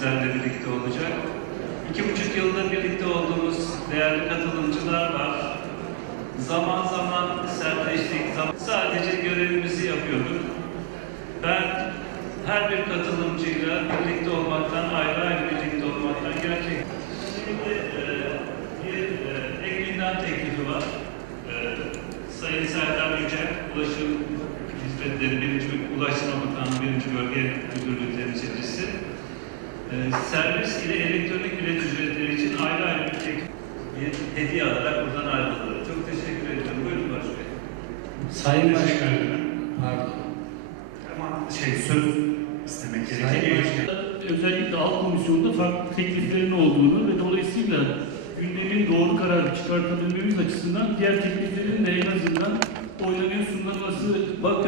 sizlerle birlikte olacak. İki buçuk yıldır birlikte olduğumuz değerli katılımcılar var. Zaman zaman sertleştik, zaman sadece görevimizi yapıyorduk. Ben her bir katılımcıyla birlikte olmaktan, ayrı ayrı birlikte olmaktan gerçekten... Şimdi e, bir e, ek gündem teklifi var. E, Sayın Serdar Yücel, Ulaşım Hizmetleri 1. Ulaştırma Bakanlığı 1. Bölge Müdürlüğü temsilcisi. E, servis ile elektronik bilet ücretleri için ayrı ayrı bir bir hediye alarak buradan ayrıldılar. Çok teşekkür ediyorum. Buyurun Bey. Sayın Başkanım, pardon. Ama şey söz istemek. Başkanım, özellikle alt komisyonda farklı tekliflerin olduğunu ve dolayısıyla gündemin doğru kararı çıkartabilmemiz açısından diğer tekliflerin de en azından oylamaya sunulması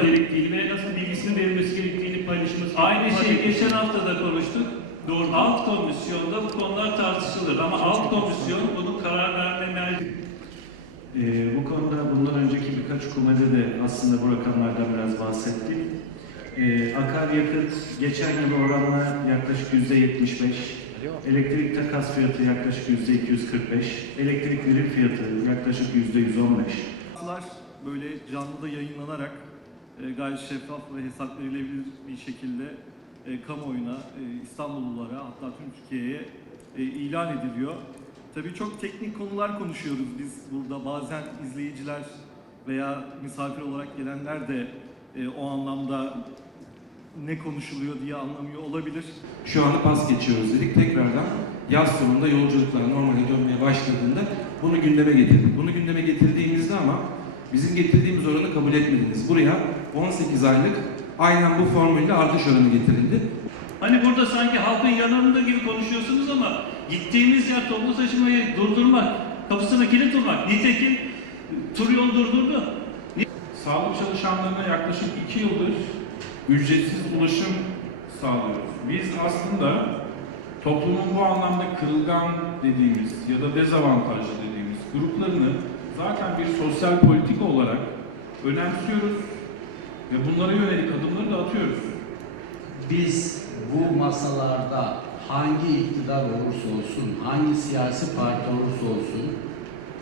gerektiğini ve nasıl bilgisini verilmesi gerektiğini paylaşması Aynı şeyi geçen hafta da konuştuk. Doğru. Alt komisyonda bu konular tartışılır ama alt komisyon bunun karar verme merci Ee, bu konuda bundan önceki birkaç kumede de aslında bu rakamlardan biraz bahsettik. Ee, akaryakıt geçen yıl oranla yaklaşık yüzde 75, elektrik takas fiyatı yaklaşık yüzde 245, elektrik verim fiyatı yaklaşık yüzde 115. Toplantılar böyle canlı da yayınlanarak e, gayet şeffaf ve hesap verilebilir bir şekilde e, kamuoyuna, e, İstanbullulara hatta tüm Türkiye'ye e, ilan ediliyor. Tabii çok teknik konular konuşuyoruz biz burada. Bazen izleyiciler veya misafir olarak gelenler de e, o anlamda ne konuşuluyor diye anlamıyor olabilir. Şu anda pas geçiyoruz dedik. Tekrardan yaz sonunda yolculuklar normale dönmeye başladığında bunu gündeme getirdik. Bunu gündeme getirdiğimizde ama bizim getirdiğimiz oranı kabul etmediniz. Buraya 18 aylık aynen bu formülle artış oranı getirildi. Hani burada sanki halkın yanında gibi konuşuyorsunuz ama gittiğimiz yer toplu taşımayı durdurmak, kapısına kilit vurmak. Nitekim tur yol durdurdu. Sağlık çalışanlarına yaklaşık iki yıldır ücretsiz ulaşım sağlıyoruz. Biz aslında toplumun bu anlamda kırılgan dediğimiz ya da dezavantajlı dediğimiz gruplarını zaten bir sosyal politika olarak önemsiyoruz ve bunlara yönelik adımları da atıyoruz. biz bu masalarda hangi iktidar olursa olsun, hangi siyasi parti olursa olsun,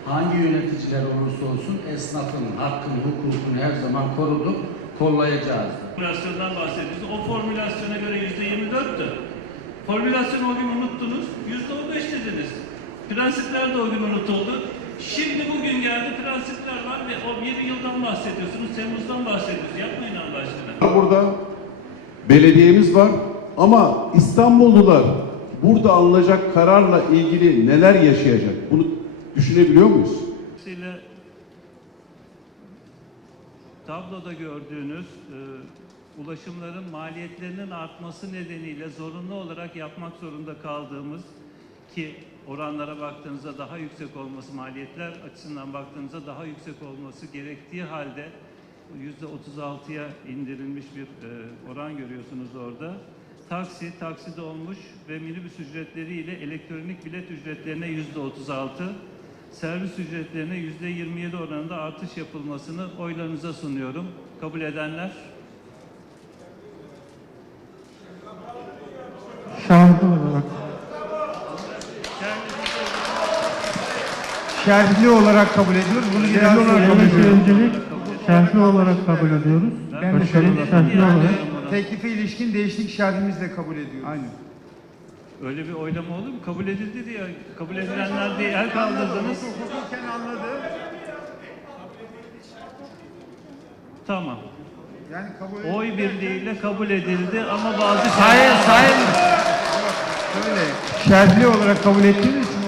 hangi yöneticiler olursa olsun esnafın hakkını, hukukunu her zaman koruduk, kollayacağız. Formülasyondan bahsediyoruz. O formülasyona göre yüzde 24'tü. Formülasyonu o gün unuttunuz, yüzde 15 dediniz. Prensipler de o gün unutuldu. Şimdi bugün geldi prensipler var ve o bir yıldan bahsediyorsunuz, Temmuz'dan bahsediyorsunuz. Yapmayın Allah aşkına. Burada belediyemiz var ama İstanbullular burada alınacak kararla ilgili neler yaşayacak? Bunu düşünebiliyor muyuz? Tabloda gördüğünüz e, ulaşımların maliyetlerinin artması nedeniyle zorunlu olarak yapmak zorunda kaldığımız ki oranlara baktığınızda daha yüksek olması, maliyetler açısından baktığınızda daha yüksek olması gerektiği halde %36'ya indirilmiş bir e, oran görüyorsunuz orada. Taksi, taksi dolmuş ve minibüs ücretleriyle elektronik bilet ücretlerine %36, servis ücretlerine %27 oranında artış yapılmasını oylarınıza sunuyorum. Kabul edenler? Şartlı olarak. Şerhli olarak kabul ediyoruz. Bunu biraz olarak kabul ediyoruz. Öncelik şerhli olarak kabul ediyoruz. Ben de şerhli yani- olarak. Teklife ilişkin değişiklik şerhimizle kabul ediyoruz. Aynen. Öyle bir oylama olur mu? Kabul edildi diye, kabul edilenler diye el kaldırdınız. Hukuken anladım. Tamam. Yani kabul Oy birliğiyle kabul edildi ama bazı Sayın, sayın. Şöyle, şerhli olarak kabul ettiğiniz için